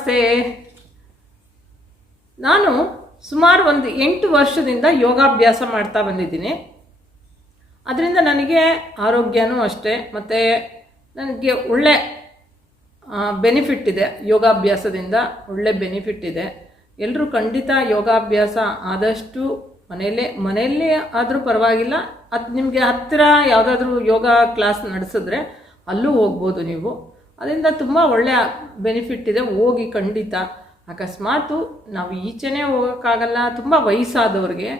ನಮಸ್ತೆ. ನಾನು ಸುಮಾರು ಒಂದು 8 ವರ್ಷದಿಂದ ಯೋಗಾಭ್ಯಾಸ ಮಾಡ್ತಾ ಬಂದಿದ್ದೀನಿ. ಅದರಿಂದ ನನಗೆ ಆರೋಗ್ಯನೂ ಅಷ್ಟೇ, ಮತ್ತು ನನಗೆ ಒಳ್ಳೆ ಬೆನಿಫಿಟ್ ಇದೆ. ಯೋಗಾಭ್ಯಾಸದಿಂದ ಒಳ್ಳೆ ಬೆನಿಫಿಟ್ ಇದೆ. ಎಲ್ಲರೂ ಖಂಡಿತ ಯೋಗಾಭ್ಯಾಸ ಆದಷ್ಟು ಮನೆಯಲ್ಲೇ ಆದರೂ ಪರವಾಗಿಲ್ಲ, ಅದು ನಿಮಗೆ ಹತ್ತಿರ ಯಾವುದಾದ್ರೂ ಯೋಗ ಕ್ಲಾಸ್ ನಡೆಸಿದ್ರೆ ಅಲ್ಲೂ ಹೋಗ್ಬೋದು ನೀವು. ಅದರಿಂದ ತುಂಬ ಒಳ್ಳೆಯ ಬೆನಿಫಿಟ್ ಇದೆ. ಹೋಗಿ ಖಂಡಿತ. ಅಕಸ್ಮಾತು ನಾವು ಈಚೆನೇ ಹೋಗೋಕ್ಕಾಗಲ್ಲ, ತುಂಬ ವಯಸ್ಸಾದವ್ರಿಗೆ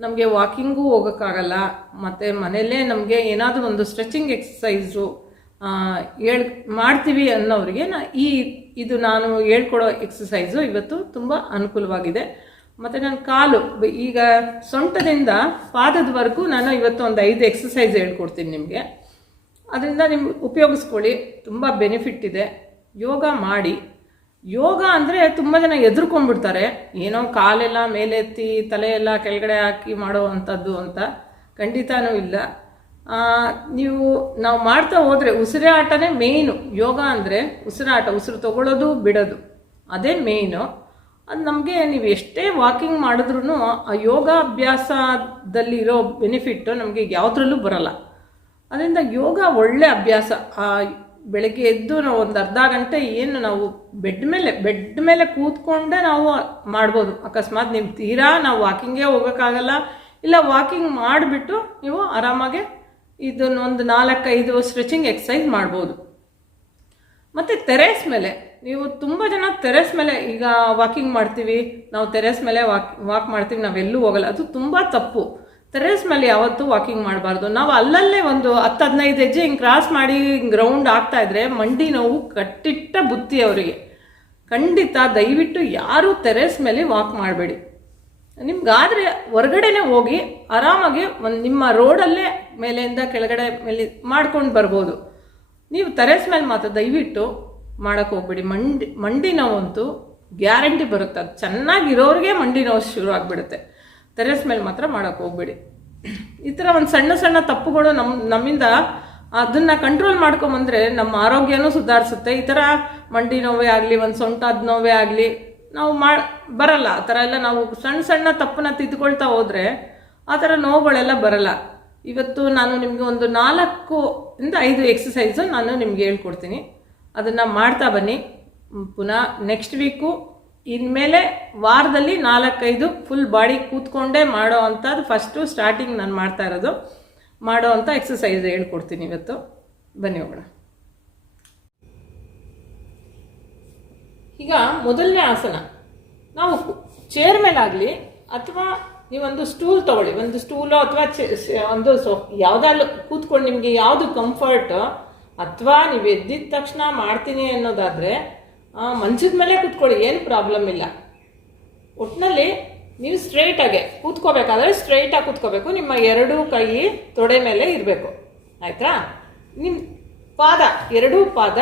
ನಮಗೆ ವಾಕಿಂಗೂ ಹೋಗೋಕ್ಕಾಗಲ್ಲ, ಮತ್ತು ಮನೆಯಲ್ಲೇ ನಮಗೆ ಏನಾದರೂ ಒಂದು ಸ್ಟ್ರೆಚಿಂಗ್ ಎಕ್ಸಸೈಸು ಮಾಡ್ತೀವಿ ಅನ್ನೋರಿಗೆ ಇದು ನಾನು ಹೇಳ್ಕೊಡೋ ಎಕ್ಸಸೈಸು ಇವತ್ತು ತುಂಬ ಅನುಕೂಲವಾಗಿದೆ. ಮತ್ತು ನನ್ನ ಕಾಲು ಈಗ ಸೊಂಟದಿಂದ ಪಾದದವರೆಗೂ ನಾನು ಇವತ್ತು ಒಂದು 5 ಎಕ್ಸಸೈಸ್ ಹೇಳ್ಕೊಡ್ತೀನಿ ನಿಮಗೆ. ಅದರಿಂದ ನಿಮ್ಗೆ ಉಪಯೋಗಿಸ್ಕೊಳ್ಳಿ, ತುಂಬ ಬೆನಿಫಿಟ್ ಇದೆ. ಯೋಗ ಮಾಡಿ. ಯೋಗ ಅಂದರೆ ತುಂಬ ಜನ ಹೆದರ್ಕೊಂಡ್ಬಿಡ್ತಾರೆ, ಏನೋ ಕಾಲೆಲ್ಲ ಮೇಲೆತ್ತಿ ತಲೆಯೆಲ್ಲ ಕೆಳಗಡೆ ಹಾಕಿ ಮಾಡೋ ಅಂಥದ್ದು ಅಂತ. ಖಂಡಿತನೂ ಇಲ್ಲ. ನಾವು ಮಾಡ್ತಾ ಹೋದರೆ ಉಸಿರಾಟನೇ ಮೇಯ್ನು. ಯೋಗ ಅಂದರೆ ಉಸಿರಾಟ, ಉಸಿರು ತಗೊಳ್ಳೋದು ಬಿಡೋದು, ಅದೇ ಮೇಯ್ನು. ಅದು ನಮಗೆ ನೀವು ಎಷ್ಟೇ ವಾಕಿಂಗ್ ಮಾಡಿದ್ರೂ ಆ ಯೋಗಾಭ್ಯಾಸದಲ್ಲಿರೋ ಬೆನಿಫಿಟ್ಟು ನಮಗೆ ಯಾವುದ್ರಲ್ಲೂ ಬರಲ್ಲ. ಅದರಿಂದ ಯೋಗ ಒಳ್ಳೆ ಅಭ್ಯಾಸ. ಬೆಳಗ್ಗೆ ಎದ್ದು ನಾವು ಒಂದು ಅರ್ಧ ಗಂಟೆ ಏನು ನಾವು ಬೆಡ್ ಮೇಲೆ ಕೂತ್ಕೊಂಡೇ ನಾವು ಮಾಡ್ಬೋದು. ಅಕಸ್ಮಾತ್ ನೀವು ತೀರಾ ನಾವು ವಾಕಿಂಗೇ ಹೋಗೋಕ್ಕಾಗಲ್ಲ, ಇಲ್ಲ ವಾಕಿಂಗ್ ಮಾಡಿಬಿಟ್ಟು ನೀವು ಆರಾಮಾಗೆ ಇದನ್ನೊಂದು 4-5 ಸ್ಟ್ರೆಚಿಂಗ್ ಎಕ್ಸಸೈಸ್ ಮಾಡ್ಬೋದು. ಮತ್ತು ಟೆರೇಸ್ ಮೇಲೆ ನೀವು ತುಂಬ ಜನ ಟೆರೇಸ್ ಮೇಲೆ ಈಗ ವಾಕಿಂಗ್ ಮಾಡ್ತೀವಿ, ನಾವು ಟೆರೇಸ್ ಮೇಲೆ ವಾಕ್ ಮಾಡ್ತೀವಿ, ನಾವೆಲ್ಲೂ ಹೋಗಲ್ಲ. ಅದು ತುಂಬ ತಪ್ಪು. ಟೆರೇಸ್ ಮೇಲೆ ಯಾವತ್ತೂ ವಾಕಿಂಗ್ ಮಾಡಬಾರ್ದು. ನಾವು ಅಲ್ಲಲ್ಲೇ ಒಂದು 10-15 ಹೆಜ್ಜೆ ಹಿಂಗೆ ಕ್ರಾಸ್ ಮಾಡಿ ಗ್ರೌಂಡ್ ಆಗ್ತಾಯಿದ್ರೆ ಮಂಡಿ ನೋವು ಕಟ್ಟಿಟ್ಟ ಬುತ್ತಿ ಅವರಿಗೆ. ಖಂಡಿತ ದಯವಿಟ್ಟು ಯಾರೂ ಟೆರೇಸ್ ಮೇಲೆ ವಾಕ್ ಮಾಡಬೇಡಿ. ನಿಮ್ಗಾದರೆ ಹೊರಗಡೆನೇ ಹೋಗಿ ಆರಾಮಾಗಿ ನಿಮ್ಮ ರೋಡಲ್ಲೇ ಮೇಲೆಯಿಂದ ಕೆಳಗಡೆ ಮೇಲೆ ಮಾಡ್ಕೊಂಡು ಬರ್ಬೋದು. ನೀವು ಟೆರೇಸ್ ಮೇಲೆ ಮಾತ್ರ ದಯವಿಟ್ಟು ಮಾಡೋಕ್ಕೆ ಹೋಗ್ಬೇಡಿ. ಮಂಡಿ ನೋವಂತೂ ಗ್ಯಾರಂಟಿ ಬರುತ್ತೆ. ಅದು ಚೆನ್ನಾಗಿರೋರಿಗೆ ಮಂಡಿ ನೋವು ಶುರು ಆಗಿಬಿಡುತ್ತೆ. ಟೆರೇಸ್ ಮೇಲೆ ಮಾತ್ರ ಮಾಡೋಕ್ಕೆ ಹೋಗ್ಬೇಡಿ. ಈ ಥರ ಒಂದು ಸಣ್ಣ ತಪ್ಪುಗಳು ನಮ್ಮಿಂದ ಅದನ್ನು ಕಂಟ್ರೋಲ್ ಮಾಡ್ಕೊಂಬಂದರೆ ನಮ್ಮ ಆರೋಗ್ಯನೂ ಸುಧಾರಿಸುತ್ತೆ. ಈ ಥರ ಮಂಡಿ ನೋವೇ ಆಗಲಿ, ಒಂದು ಸೊಂಟದ ನೋವೇ ಆಗಲಿ, ನಾವು ಬರಲ್ಲ. ಆ ಥರ ಎಲ್ಲ ನಾವು ಸಣ್ಣ ತಪ್ಪನ್ನ ತಿದ್ದುಕೊಳ್ತಾ ಹೋದರೆ ಆ ಥರ ನೋವುಗಳೆಲ್ಲ ಬರಲ್ಲ. ಇವತ್ತು ನಾನು ನಿಮಗೆ ಒಂದು 4-5 ಎಕ್ಸಸೈಸು ನಾನು ನಿಮಗೆ ಹೇಳ್ಕೊಡ್ತೀನಿ. ಅದನ್ನು ಮಾಡ್ತಾ ಬನ್ನಿ. ಪುನಃ ನೆಕ್ಸ್ಟ್ ವೀಕು ಇನ್ಮೇಲೆ ವಾರದಲ್ಲಿ 4-5 ಫುಲ್ ಬಾಡಿ ಕೂತ್ಕೊಂಡೇ ಮಾಡೋ ಅಂಥದ್ದು ಫಸ್ಟು ಸ್ಟಾರ್ಟಿಂಗ್ ನಾನು ಮಾಡ್ತಾ ಇರೋದು. ಮಾಡೋ ಅಂಥ ಎಕ್ಸಸೈಸ್ ಹೇಳ್ಕೊಡ್ತೀನಿ ಇವತ್ತು. ಬನ್ನಿ ಹೋಗೋಣ. ಈಗ ಮೊದಲನೇ ಆಸನ, ನಾವು ಚೇರ್ ಮೇಲಾಗಲಿ ಅಥವಾ ನೀವೊಂದು ಸ್ಟೂಲ್ ತೊಗೊಳ್ಳಿ, ಒಂದು ಸ್ಟೂಲು ಅಥವಾ ಒಂದು ಯಾವುದಾದ್ರು ಕೂತ್ಕೊಂಡು ನಿಮಗೆ ಯಾವುದು ಕಂಫರ್ಟ್, ಅಥವಾ ನೀವು ಎದ್ದಿದ ತಕ್ಷಣ ಮಾಡ್ತೀನಿ ಅನ್ನೋದಾದರೆ ಮಂಚದ ಮೇಲೆ ಕೂತ್ಕೊಳ್ಳಿ, ಏನು ಪ್ರಾಬ್ಲಮ್ ಇಲ್ಲ. ಒಟ್ಟಿನಲ್ಲಿ ನೀವು ಸ್ಟ್ರೈಟಾಗೆ ಕೂತ್ಕೋಬೇಕಾದ್ರೆ ಸ್ಟ್ರೈಟಾಗಿ ಕೂತ್ಕೋಬೇಕು. ನಿಮ್ಮ 2 ಕೈ ತೊಡೆ ಮೇಲೆ ಇರಬೇಕು, ಆಯಿತಾ? ನಿಮ್ಮ ಎರಡೂ ಪಾದ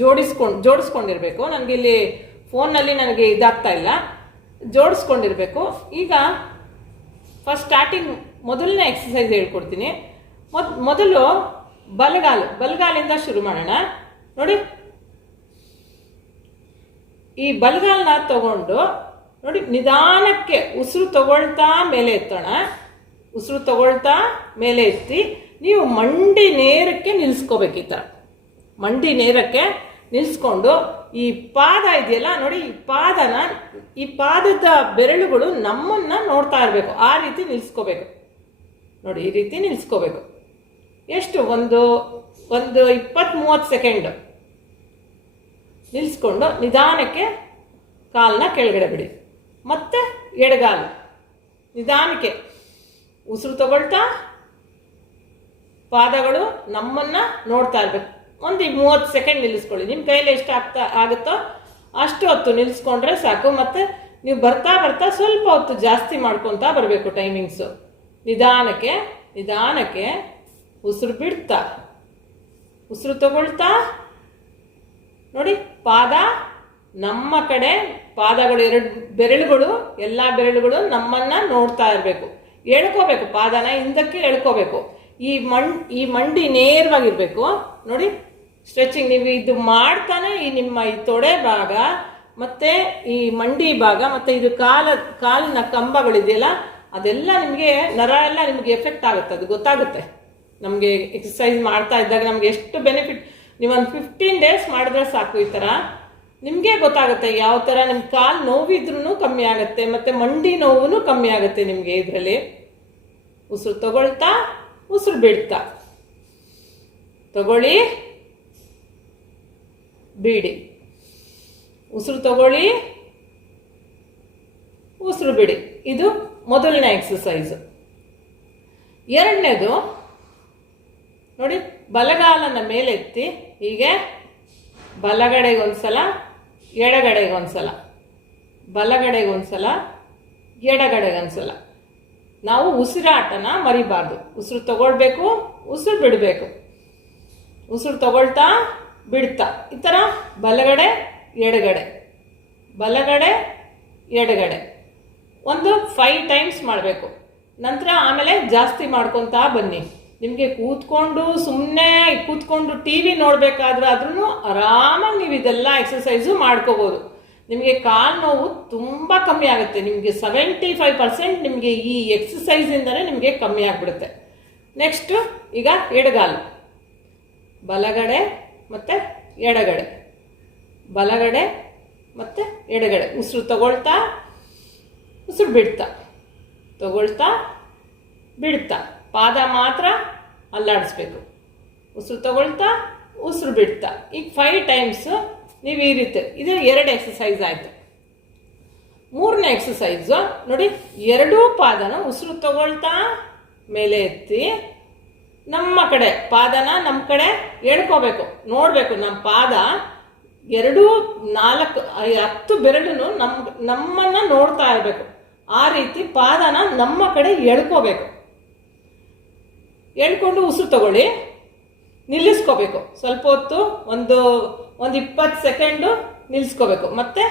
ಜೋಡಿಸ್ಕೊಂಡಿರಬೇಕು. ನನಗೆ ಇಲ್ಲಿ ಫೋನ್ನಲ್ಲಿ ನನಗೆ ಇದಾಗ್ತಾ ಇಲ್ಲ, ಜೋಡಿಸ್ಕೊಂಡಿರಬೇಕು. ಈಗ ಫಸ್ಟ್ ಸ್ಟಾರ್ಟಿಂಗ್ ಮೊದಲನೇ ಎಕ್ಸಸೈಸ್ ಹೇಳ್ಕೊಡ್ತೀನಿ. ಮೊದಲು ಬಲಗಾಲಿಂದ ಶುರು ಮಾಡೋಣ. ನೋಡಿ, ಈ ಬಲಗಾಲನ್ನ ತಗೊಂಡು ನೋಡಿ ನಿಧಾನಕ್ಕೆ ಉಸಿರು ತಗೊಳ್ತಾ ಮೇಲೆ ಎತ್ತೋಣ. ಉಸಿರು ತಗೊಳ್ತಾ ಮೇಲೆ ಎತ್ತಿ ನೀವು ಮಂಡಿ ನೇರಕ್ಕೆ ನಿಲ್ಲಿಸ್ಕೋಬೇಕು. ಈ ಥರ ಮಂಡಿ ನೇರಕ್ಕೆ ನಿಲ್ಲಿಸ್ಕೊಂಡು ಈ ಪಾದ ಇದೆಯಲ್ಲ ನೋಡಿ, ಈ ಪಾದದ ಬೆರಳುಗಳು ನಮ್ಮನ್ನು ನೋಡ್ತಾ ಇರಬೇಕು. ಆ ರೀತಿ ನಿಲ್ಲಿಸ್ಕೋಬೇಕು. ನೋಡಿ, ಈ ರೀತಿ ನಿಲ್ಲಿಸ್ಕೋಬೇಕು. ಎಷ್ಟು ಒಂದು 20-30 ಸೆಕೆಂಡ್ ನಿಲ್ಲಿಸ್ಕೊಂಡು ನಿಧಾನಕ್ಕೆ ಕಾಲನ್ನ ಕೆಳಗಡೆ ಬಿಡಿ. ಮತ್ತೆ ಎಡಗಾಲು ನಿಧಾನಕ್ಕೆ ಉಸಿರು ತಗೊಳ್ತಾ ಪಾದಗಳು ನಮ್ಮನ್ನು ನೋಡ್ತಾ ಇರಬೇಕು. ಒಂದು 30 ಸೆಕೆಂಡ್ ನಿಲ್ಲಿಸ್ಕೊಳ್ಳಿ. ನಿಮ್ಮ ಕೈಯಲ್ಲಿ ಎಷ್ಟು ಆಗುತ್ತೋ ಅಷ್ಟು ಹೊತ್ತು ನಿಲ್ಲಿಸ್ಕೊಂಡ್ರೆ ಸಾಕು. ಮತ್ತು ನೀವು ಬರ್ತಾ ಸ್ವಲ್ಪ ಹೊತ್ತು ಜಾಸ್ತಿ ಮಾಡ್ಕೊತಾ ಬರಬೇಕು ಟೈಮಿಂಗ್ಸು. ನಿಧಾನಕ್ಕೆ ಉಸಿರು ಬಿಡ್ತಾ ಉಸಿರು ತಗೊಳ್ತಾ ನೋಡಿ, ಪಾದ ನಮ್ಮ ಕಡೆ, ಪಾದಗಳು 2 ಬೆರಳುಗಳು, ಎಲ್ಲ ಬೆರಳುಗಳು ನಮ್ಮನ್ನು ನೋಡ್ತಾ ಇರಬೇಕು. ಎಳ್ಕೋಬೇಕು, ಪಾದನ ಹಿಂದಕ್ಕೆ ಎಳ್ಕೋಬೇಕು. ಈ ಮಂಡಿ ನೇರವಾಗಿರಬೇಕು. ನೋಡಿ, ಸ್ಟ್ರೆಚಿಂಗ್ ನೀವು ಇದು ಮಾಡ್ತಾನೆ ಈ ನಿಮ್ಮ ಈ ತೊಡೆ ಭಾಗ ಮತ್ತು ಈ ಮಂಡಿ ಭಾಗ ಮತ್ತು ಇದು ಕಾಲಿನ ಕಂಬಗಳಿದೆಯಲ್ಲ ಅದೆಲ್ಲ ನಿಮಗೆ ನರ ಎಲ್ಲ ನಿಮಗೆ ಎಫೆಕ್ಟ್ ಆಗುತ್ತೆ, ಅದು ಗೊತ್ತಾಗುತ್ತೆ. ನಮಗೆ ಎಕ್ಸಸೈಸ್ ಮಾಡ್ತಾ ಇದ್ದಾಗ ನಮಗೆ ಎಷ್ಟು ಬೆನಿಫಿಟ್. ನೀವೊಂದು 15 days ಮಾಡಿದ್ರೆ ಸಾಕು, ಈ ಥರ ನಿಮಗೆ ಗೊತ್ತಾಗುತ್ತೆ ಯಾವ ಥರ ನಿಮ್ಮ ಕಾಲು ನೋವಿದ್ರೂ ಕಮ್ಮಿ ಆಗುತ್ತೆ, ಮತ್ತು ಮಂಡಿ ನೋವು ಕಮ್ಮಿ ಆಗುತ್ತೆ ನಿಮಗೆ. ಇದರಲ್ಲಿ ಉಸಿರು ತಗೊಳ್ತಾ ಉಸಿರು ಬಿಡ್ತಾ, ತಗೊಳ್ಳಿ ಬಿಡಿ, ಉಸಿರು ತಗೊಳ್ಳಿ ಉಸಿರು ಬಿಡಿ. ಇದು ಮೊದಲನೇ ಎಕ್ಸಸೈಸು. ಎರಡನೇದು ನೋಡಿ, ಬಲಗಾಲನ ಮೇಲೆತ್ತಿ ಹೀಗೆ ಬಲಗಡೆಗೊಂದ್ಸಲ ಎಡಗಡೆಗೊಂದ್ಸಲ, ಬಲಗಡೆಗೊಂದ್ಸಲ ಎಡಗಡೆಗೊಂದ್ಸಲ. ನಾವು ಉಸಿರಾಟನ ಮರಿಬಾರ್ದು. ಉಸಿರು ತಗೊಳ್ಬೇಕು, ಉಸಿರು ಬಿಡಬೇಕು, ಉಸಿರು ತಗೊಳ್ತಾ ಬಿಡ್ತಾ, ಈ ಥರ ಬಲಗಡೆ ಎಡಗಡೆ ಬಲಗಡೆ ಎಡಗಡೆ ಒಂದು 5 times ಮಾಡಬೇಕು. ನಂತರ ಆಮೇಲೆ ಜಾಸ್ತಿ ಮಾಡ್ಕೊತಾ ಬನ್ನಿ. ನಿಮಗೆ ಕೂತ್ಕೊಂಡು ಟಿ ವಿ ನೋಡಬೇಕಾದ್ರೆ ಆದ್ರೂ ಆರಾಮಾಗಿ ನೀವು ಇದೆಲ್ಲ ಎಕ್ಸಸೈಸು ಮಾಡ್ಕೋಬೋದು. ನಿಮಗೆ ಕಾಲು ನೋವು ತುಂಬ ಕಮ್ಮಿ ಆಗುತ್ತೆ. ನಿಮಗೆ 75% ನಿಮಗೆ ಈ ಎಕ್ಸಸೈಸಿಂದಲೇ ನಿಮಗೆ ಕಮ್ಮಿ ಆಗಿಬಿಡುತ್ತೆ. ನೆಕ್ಸ್ಟು ಈಗ ಎಡಗಾಲು, ಬಲಗಡೆ ಮತ್ತು ಎಡಗಡೆ, ಬಲಗಡೆ ಮತ್ತು ಎಡಗಡೆ. ಉಸಿರು ತಗೊಳ್ತಾ ಉಸಿರು ಬಿಡ್ತಾ, ತಗೊಳ್ತಾ ಬಿಡ್ತಾ, ಪಾದ ಮಾತ್ರ ಅಲ್ಲಾಡಿಸ್ಬೇಕು. ಉಸಿರು ತಗೊಳ್ತಾ ಉಸಿರು ಬಿಡ್ತಾ. ಈಗ 5 times ನೀವು ಈ ರೀತಿ. ಇದು 2 ಎಕ್ಸಸೈಸ್ ಆಯಿತು. ಮೂರನೇ ಎಕ್ಸಸೈಸು ನೋಡಿ, ಎರಡೂ ಪಾದನ ಉಸಿರು ತಗೊಳ್ತಾ ಮೇಲೆ ಎತ್ತಿ ನಮ್ಮ ಕಡೆ ಪಾದನ ನಮ್ಮ ಕಡೆ ಎಳ್ಕೋಬೇಕು. ನೋಡಬೇಕು ನಮ್ಮ ಪಾದ 2, 4, 10 ಬೆರಳು ನಮ್ಮನ್ನು ನೋಡ್ತಾ ಇರಬೇಕು. ಆ ರೀತಿ ಪಾದನ ನಮ್ಮ ಕಡೆ ಎಳ್ಕೋಬೇಕು. ಎಳ್ಕೊಂಡು ಉಸಿರು ತಗೊಳ್ಳಿ, ನಿಲ್ಲಿಸ್ಕೋಬೇಕು. ಸ್ವಲ್ಪ ಹೊತ್ತು ಒಂದು 20 ಸೆಕೆಂಡು ನಿಲ್ಲಿಸ್ಕೋಬೇಕು. ಮತ್ತೆ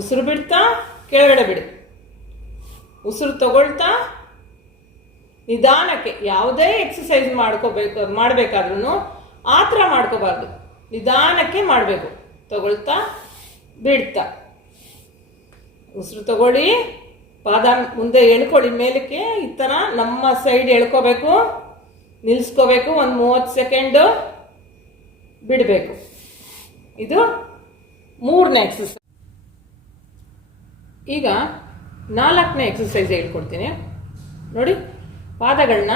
ಉಸಿರು ಬಿಡ್ತಾ ಕೆಳಗಡೆ ಬಿಡಿ. ಉಸಿರು ತಗೊಳ್ತಾ ನಿಧಾನಕ್ಕೆ, ಯಾವುದೇ ಎಕ್ಸಸೈಸ್ ಮಾಡಬೇಕಾದ್ರೂ ಆ ಥರ ಮಾಡ್ಕೋಬಾರ್ದು, ನಿಧಾನಕ್ಕೆ ಮಾಡಬೇಕು. ತಗೊಳ್ತಾ ಬಿಡ್ತಾ, ಉಸಿರು ತಗೊಳ್ಳಿ, ಪಾದ ಮುಂದೆ ಎಳ್ಕೊಳ್ಳಿ ಮೇಲಕ್ಕೆ, ಈ ಥರ ನಮ್ಮ ಸೈಡ್ ಎಳ್ಕೋಬೇಕು, ನಿಲ್ಲಿಸ್ಕೋಬೇಕು. ಒಂದು 30 ಸೆಕೆಂಡು ಬಿಡಬೇಕು. ಇದು ಮೂರನೇ ಎಕ್ಸಸೈಸ್. ಈಗ 4ನೇ ಎಕ್ಸಸೈಸ್ ಹೇಳ್ಕೊಡ್ತೀನಿ ನೋಡಿ. ಪಾದಗಳನ್ನ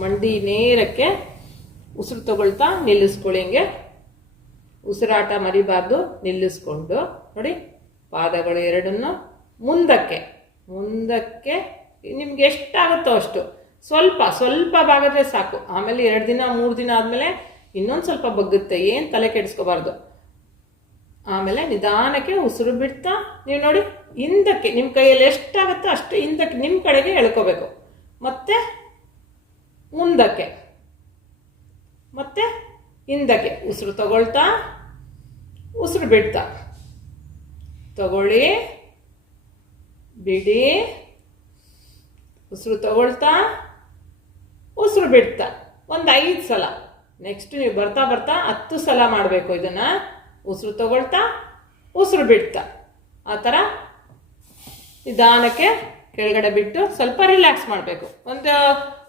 ಮಂಡಿ ನೇರಕ್ಕೆ ಉಸಿರು ತಗೊಳ್ತಾ ನಿಲ್ಲಿಸ್ಕೊಳ್ಳಿ. ಹಿಂಗೆ ಉಸಿರಾಟ ಮರಿಬಾರ್ದು, ನಿಲ್ಲಿಸ್ಕೊಂಡು ನೋಡಿ. ಪಾದಗಳು ಎರಡನ್ನು ಮುಂದಕ್ಕೆ ಮುಂದಕ್ಕೆ ನಿಮ್ಗೆ ಎಷ್ಟಾಗುತ್ತೋ ಅಷ್ಟು, ಸ್ವಲ್ಪ ಬಾಗಿದ್ರೆ ಸಾಕು. ಆಮೇಲೆ 2 ದಿನ 3 ದಿನ ಆದಮೇಲೆ ಇನ್ನೊಂದು ಸ್ವಲ್ಪ ಬಗ್ಗುತ್ತೆ, ಏನು ತಲೆ ಕೆಡಿಸ್ಕೋಬಾರ್ದು. ಆಮೇಲೆ ನಿಧಾನಕ್ಕೆ ಉಸಿರು ಬಿಡ್ತಾ ನೀವು ನೋಡಿ ಹಿಂದಕ್ಕೆ, ನಿಮ್ಮ ಕೈಯಲ್ಲಿ ಎಷ್ಟಾಗುತ್ತೋ ಅಷ್ಟು ಹಿಂದಕ್ಕೆ ನಿಮ್ಮ ಕಡೆಗೆ ಎಳ್ಕೋಬೇಕು. ಮತ್ತೆ ಮುಂದಕ್ಕೆ ಮತ್ತೆ ಹಿಂದಕ್ಕೆ. ಉಸಿರು ತಗೊಳ್ತಾ ಉಸಿರು ಬಿಡ್ತಾ, ತಗೊಳ್ಳಿ ಬಿಡಿ, ಉಸಿರು ತಗೊಳ್ತಾ ಉಸಿರು ಬಿಡ್ತಾ. ಒಂದು 5 ಸಲ. ನೆಕ್ಸ್ಟ್ ನೀವು ಬರ್ತಾ 10 ಸಲ ಮಾಡಬೇಕು ಇದನ್ನ. ಉಸಿರು ತಗೊಳ್ತಾ ಉಸಿರು ಬಿಡ್ತಾ, ಆ ಥರ ನಿಧಾನಕ್ಕೆ ಕೆಳಗಡೆ ಬಿಟ್ಟು ಸ್ವಲ್ಪ ರಿಲ್ಯಾಕ್ಸ್ ಮಾಡಬೇಕು. ಒಂದು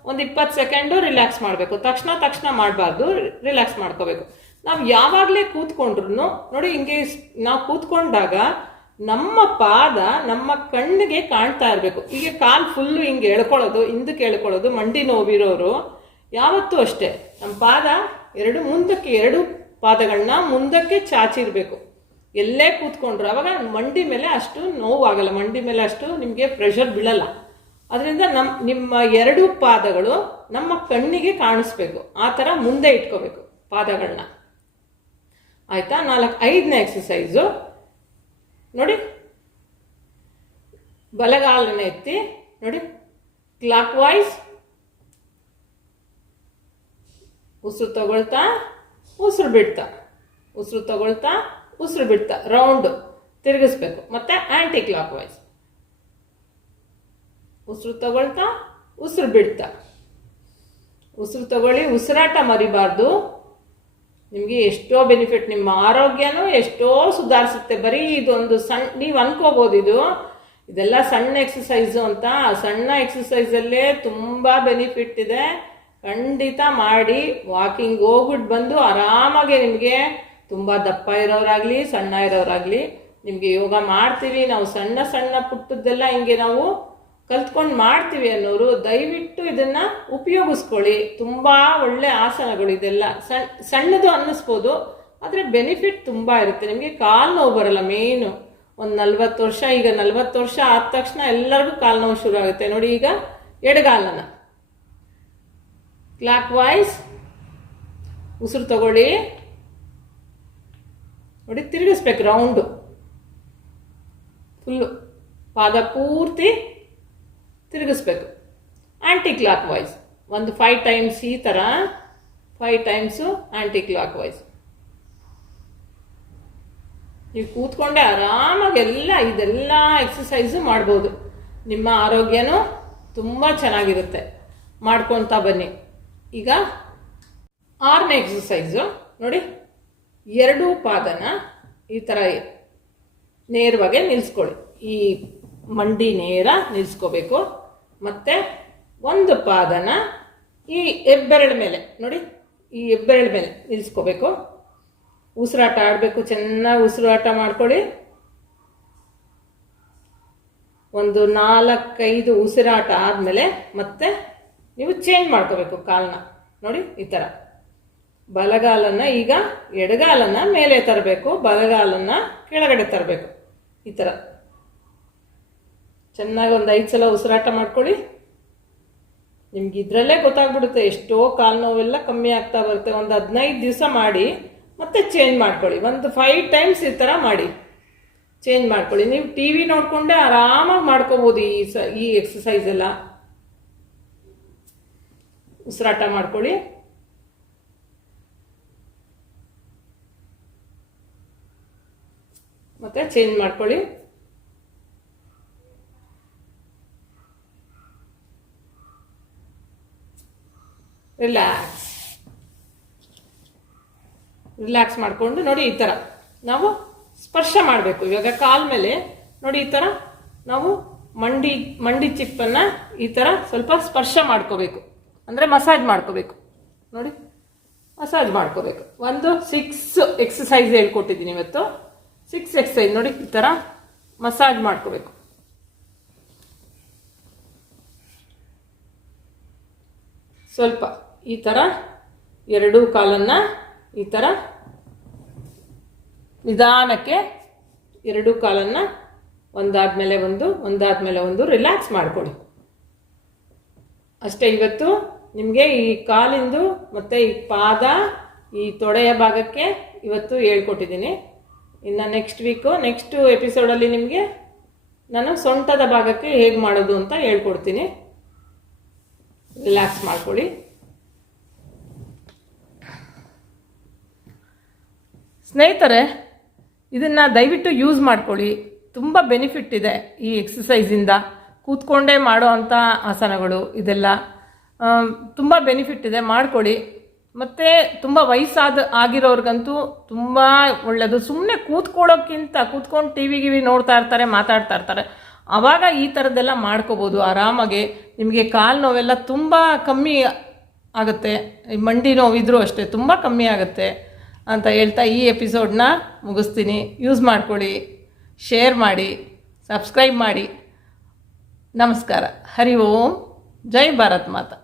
20 ಸೆಕೆಂಡು ರಿಲ್ಯಾಕ್ಸ್ ಮಾಡಬೇಕು. ತಕ್ಷಣ ಮಾಡಬಾರ್ದು, ರಿಲ್ಯಾಕ್ಸ್ ಮಾಡ್ಕೋಬೇಕು. ನಾವು ಯಾವಾಗಲೇ ಕೂತ್ಕೊಂಡ್ರು ನೋಡಿ, ಹಿಂಗೆ ನಾವು ಕೂತ್ಕೊಂಡಾಗ ನಮ್ಮ ಪಾದ ನಮ್ಮ ಕಣ್ಣಿಗೆ ಕಾಣ್ತಾ ಇರಬೇಕು. ಈಗ ಕಾಲು ಫುಲ್ಲು ಹಿಂಗೆ ಎಳ್ಕೊಳ್ಳೋದು, ಹಿಂದಕ್ಕೆ ಎಳ್ಕೊಳ್ಳೋದು, ಮಂಡಿ ನೋವಿರೋರು ಯಾವತ್ತೂ ಅಷ್ಟೇ ನಮ್ಮ ಪಾದ ಎರಡು ಪಾದಗಳನ್ನ ಮುಂದಕ್ಕೆ ಚಾಚಿರಬೇಕು. ಎಲ್ಲೇ ಕೂತ್ಕೊಂಡ್ರು ಅವಾಗ ಮಂಡಿ ಮೇಲೆ ಅಷ್ಟು ನೋವಾಗಲ್ಲ, ಮಂಡಿ ಮೇಲೆ ಅಷ್ಟು ನಿಮಗೆ ಪ್ರೆಷರ್ ಬೀಳಲ್ಲ. ಅದರಿಂದ ನಿಮ್ಮ 2 ಪಾದಗಳು ನಮ್ಮ ಕಣ್ಣಿಗೆ ಕಾಣಿಸ್ಬೇಕು. ಆ ಥರ ಮುಂದೆ ಇಟ್ಕೋಬೇಕು ಪಾದಗಳನ್ನ. ಆಯಿತಾ? 5ನೇ ಎಕ್ಸಸೈಸು ನೋಡಿ. ಬಲಗಾಲನ ಎತ್ತಿ ನೋಡಿ, ಕ್ಲಾಕ್ ವೈಸ್ ಉಸಿರು ತಗೊಳ್ತಾ ಉಸಿರು ಬಿಡ್ತಾ, ಉಸಿರು ತಗೊಳ್ತಾ ಉಸಿರು ಬಿಡ್ತಾ ರೌಂಡ್ ತಿರುಗಿಸ್ಬೇಕು. ಮತ್ತೆ ಆಂಟಿ ಕ್ಲಾಕ್ ವೈಸ್ ಉಸಿರು ತಗೊಳ್ತಾ ಉಸಿರು ಬಿಡ್ತಾ. ಉಸಿರು ತಗೊಳ್ಳಿ, ಉಸಿರಾಟ ಮರಿಬಾರ್ದು. ನಿಮಗೆ ಎಷ್ಟೋ ಬೆನಿಫಿಟ್, ನಿಮ್ಮ ಆರೋಗ್ಯನೂ ಎಷ್ಟೋ ಸುಧಾರಿಸುತ್ತೆ. ಬರೀ ಇದೊಂದು ನೀವು ಅನ್ಕೋಬೋದು ಇದೆಲ್ಲ ಸಣ್ಣ ಎಕ್ಸಸೈಸು ಅಂತ. ಸಣ್ಣ ಎಕ್ಸಸೈಸಲ್ಲೇ ತುಂಬ ಬೆನಿಫಿಟ್ ಇದೆ. ಖಂಡಿತ ಮಾಡಿ. ವಾಕಿಂಗ್ ಹೋಗ್ಬಿಟ್ಟು ಬಂದು ಆರಾಮಾಗೆ ನಿಮಗೆ ತುಂಬ ದಪ್ಪ ಇರೋರಾಗಲಿ ಸಣ್ಣ ಇರೋರಾಗಲಿ ನಿಮಗೆ ಯೋಗ ಮಾಡ್ತೀವಿ ನಾವು, ಸಣ್ಣ ಸಣ್ಣ ಪುಟ್ಟದ್ದೆಲ್ಲ ಹಿಂಗೆ ನಾವು ಕಲ್ತ್ಕೊಂಡು ಮಾಡ್ತೀವಿ ಅನ್ನೋರು ದಯವಿಟ್ಟು ಇದನ್ನು ಉಪಯೋಗಿಸ್ಕೊಳ್ಳಿ. ತುಂಬ ಒಳ್ಳೆ ಆಸನಗಳು ಇದೆಲ್ಲ. ಸಣ್ಣದು ಅನ್ನಿಸ್ಬೋದು, ಆದರೆ ಬೆನಿಫಿಟ್ ತುಂಬ ಇರುತ್ತೆ. ನಿಮಗೆ ಕಾಲು ನೋವು ಬರಲ್ಲ. ಮೇಯ್ನು ಒಂದು 40 ವರ್ಷ, ಈಗ 40 ವರ್ಷ ಆದ ತಕ್ಷಣ ಎಲ್ಲರಿಗೂ ಕಾಲು ನೋವು ಶುರು ಆಗುತ್ತೆ. ನೋಡಿ, ಈಗ ಎಡಗಾಲನ ಕ್ಲಾಕ್ ವೈಸ್ ಉಸಿರು ತಗೊಳ್ಳಿ. ನೋಡಿ, ತಿರುಗಿಸ್ಬೇಕು ರೌಂಡು ಫುಲ್ಲು, ಪಾದ ಪೂರ್ತಿ ತಿರುಗಿಸ್ಬೇಕು. ಆ್ಯಂಟಿ ಕ್ಲಾಕ್ ವೈಸ್ ಒಂದು 5 ಟೈಮ್ಸ್, ಈ ಥರ 5 ಟೈಮ್ಸು ಆ್ಯಂಟಿ ಕ್ಲಾಕ್ ವೈಸ್. ನೀವು ಕೂತ್ಕೊಂಡೆ ಆರಾಮಾಗಿ ಇದೆಲ್ಲ ಎಕ್ಸಸೈಸು ಮಾಡ್ಬೋದು. ನಿಮ್ಮ ಆರೋಗ್ಯನೂ ತುಂಬ ಚೆನ್ನಾಗಿರುತ್ತೆ. ಮಾಡ್ಕೊತಾ ಬನ್ನಿ. ಈಗ 6ನೇ ಎಕ್ಸಸೈಸು ನೋಡಿ, 2 ಪಾದನ ಈ ಥರ ನೇರವಾಗಿ ನಿಲ್ಲಿಸ್ಕೊಳ್ಳಿ. ಈ ಮಂಡಿ ನೇರ ನಿಲ್ಲಿಸ್ಕೋಬೇಕು. ಮತ್ತು ಒಂದು ಪಾದನ ಈ ಹೆಬ್ಬೆರಳು ಮೇಲೆ ನೋಡಿ, ಈ ಹೆಬ್ಬೆರಳು ಮೇಲೆ ನಿಲ್ಲಿಸ್ಕೋಬೇಕು. ಉಸಿರಾಟ ಆಡಬೇಕು, ಚೆನ್ನಾಗಿ ಉಸಿರಾಟ ಮಾಡ್ಕೊಳ್ಳಿ. ಒಂದು 4-5 ಉಸಿರಾಟ ಆದಮೇಲೆ ಮತ್ತೆ ನೀವು ಚೇಂಜ್ ಮಾಡ್ಕೋಬೇಕು ಕಾಲನ್ನ. ನೋಡಿ, ಈ ಥರ ಬಲಗಾಲನ್ನು, ಈಗ ಎಡಗಾಲನ್ನು ಮೇಲೆ ತರಬೇಕು, ಬಲಗಾಲನ್ನು ಕೆಳಗಡೆ ತರಬೇಕು. ಈ ಥರ ಚೆನ್ನಾಗಿ ಒಂದು 5 ಸಲ ಉಸಿರಾಟ ಮಾಡ್ಕೊಳ್ಳಿ. ನಿಮ್ಗೆ ಇದರಲ್ಲೇ ಗೊತ್ತಾಗ್ಬಿಡುತ್ತೆ ಎಷ್ಟೋ ಕಾಲು ನೋವೆಲ್ಲ ಕಮ್ಮಿ ಆಗ್ತಾ ಬರುತ್ತೆ. ಒಂದು 15 ದಿವಸ ಮಾಡಿ ಮತ್ತೆ ಚೇಂಜ್ ಮಾಡ್ಕೊಳ್ಳಿ. ಒಂದು 5 ಟೈಮ್ಸ್ ಈ ಥರ ಮಾಡಿ ಚೇಂಜ್ ಮಾಡ್ಕೊಳ್ಳಿ. ನೀವು ಟಿ ವಿ ನೋಡಿಕೊಂಡೆ ಆರಾಮಾಗಿ ಮಾಡ್ಕೋಬೋದು ಈ ಎಕ್ಸಸೈಸ್ ಎಲ್ಲ. ಉಸಿರಾಟ ಮಾಡ್ಕೊಳ್ಳಿ. ಮತ್ತೆ ಚೇಂಜ್ ಮಾಡ್ಕೊಳ್ಳಿ. ರಿಲ್ಯಾಕ್ಸ್ ಮಾಡಿಕೊಂಡು ನೋಡಿ, ಈ ಥರ ನಾವು ಸ್ಪರ್ಶ ಮಾಡಬೇಕು. ಇವಾಗ ಕಾಲ ಮೇಲೆ ನೋಡಿ, ಈ ಥರ ನಾವು ಮಂಡಿ ಚಿಪ್ಪನ್ನು ಈ ಥರ ಸ್ವಲ್ಪ ಸ್ಪರ್ಶ ಮಾಡ್ಕೋಬೇಕು, ಅಂದರೆ ಮಸಾಜ್ ಮಾಡ್ಕೋಬೇಕು. ನೋಡಿ, ಮಸಾಜ್ ಮಾಡ್ಕೋಬೇಕು. ಒಂದು 6 ಎಕ್ಸಸೈಸ್ ಹೇಳ್ಕೊಟ್ಟಿದ್ದೀನಿ ಇವತ್ತು. 6 ಎಕ್ಸಸೈಸ್ ನೋಡಿ, ಈ ಥರ ಮಸಾಜ್ ಮಾಡ್ಕೋಬೇಕು. ಸ್ವಲ್ಪ ಈ ಥರ 2 ಕಾಲನ್ನು ಈ ಥರ ನಿಧಾನಕ್ಕೆ 2 ಕಾಲನ್ನು ಒಂದಾದ್ಮೇಲೆ ಒಂದು ರಿಲ್ಯಾಕ್ಸ್ ಮಾಡ್ಕೊಳ್ಳಿ. ಅಷ್ಟೇ. ಇವತ್ತು ನಿಮಗೆ ಈ ಕಾಲಿಂದು ಮತ್ತು ಈ ಪಾದ, ಈ ತೊಡೆಯ ಭಾಗಕ್ಕೆ ಇವತ್ತು ಹೇಳ್ಕೊಟ್ಟಿದ್ದೀನಿ. ಇನ್ನು ನೆಕ್ಸ್ಟ್ ಎಪಿಸೋಡಲ್ಲಿ ನಿಮಗೆ ನಾನು ಸೊಂಟದ ಭಾಗಕ್ಕೆ ಹೇಗೆ ಮಾಡೋದು ಅಂತ ಹೇಳ್ಕೊಡ್ತೀನಿ. ರಿಲ್ಯಾಕ್ಸ್ ಮಾಡ್ಕೊಳ್ಳಿ. ಸ್ನೇಹಿತರೆ, ಇದನ್ನು ದಯವಿಟ್ಟು ಯೂಸ್ ಮಾಡ್ಕೊಳ್ಳಿ. ತುಂಬ ಬೆನಿಫಿಟ್ ಇದೆ ಈ ಎಕ್ಸಸೈಸಿಂದ. ಕೂತ್ಕೊಂಡೇ ಮಾಡೋ ಅಂಥ ಆಸನಗಳು ಇದೆಲ್ಲ ತುಂಬ ಬೆನಿಫಿಟ್ ಇದೆ, ಮಾಡ್ಕೊಳ್ಳಿ. ಮತ್ತು ತುಂಬ ಆಗಿರೋರ್ಗಂತೂ ತುಂಬ ಒಳ್ಳೆಯದು. ಸುಮ್ಮನೆ ಕೂತ್ಕೊಂಡು ಟಿ ವಿ ನೋಡ್ತಾ ಇರ್ತಾರೆ, ಮಾತಾಡ್ತಾ ಇರ್ತಾರೆ. ಆವಾಗ ಈ ಥರದ್ದೆಲ್ಲ ಮಾಡ್ಕೋಬೋದು ಆರಾಮಾಗಿ. ನಿಮಗೆ ಕಾಲು ನೋವೆಲ್ಲ ತುಂಬ ಕಮ್ಮಿ ಆಗುತ್ತೆ. ಮಂಡಿ ನೋವಿದ್ರೂ ಅಷ್ಟೇ ತುಂಬ ಕಮ್ಮಿ ಆಗುತ್ತೆ ಅಂತ ಹೇಳ್ತಾ ಈ ಎಪಿಸೋಡ್ನ ಮುಗಿಸ್ತೀನಿ. ಯೂಸ್ ಮಾಡ್ಕೊಳ್ಳಿ, ಶೇರ್ ಮಾಡಿ, ಸಬ್ಸ್ಕ್ರೈಬ್ ಮಾಡಿ. ನಮಸ್ಕಾರ. ಹರಿ ಓಂ. ಜೈ ಭಾರತ್ ಮಾತಾ.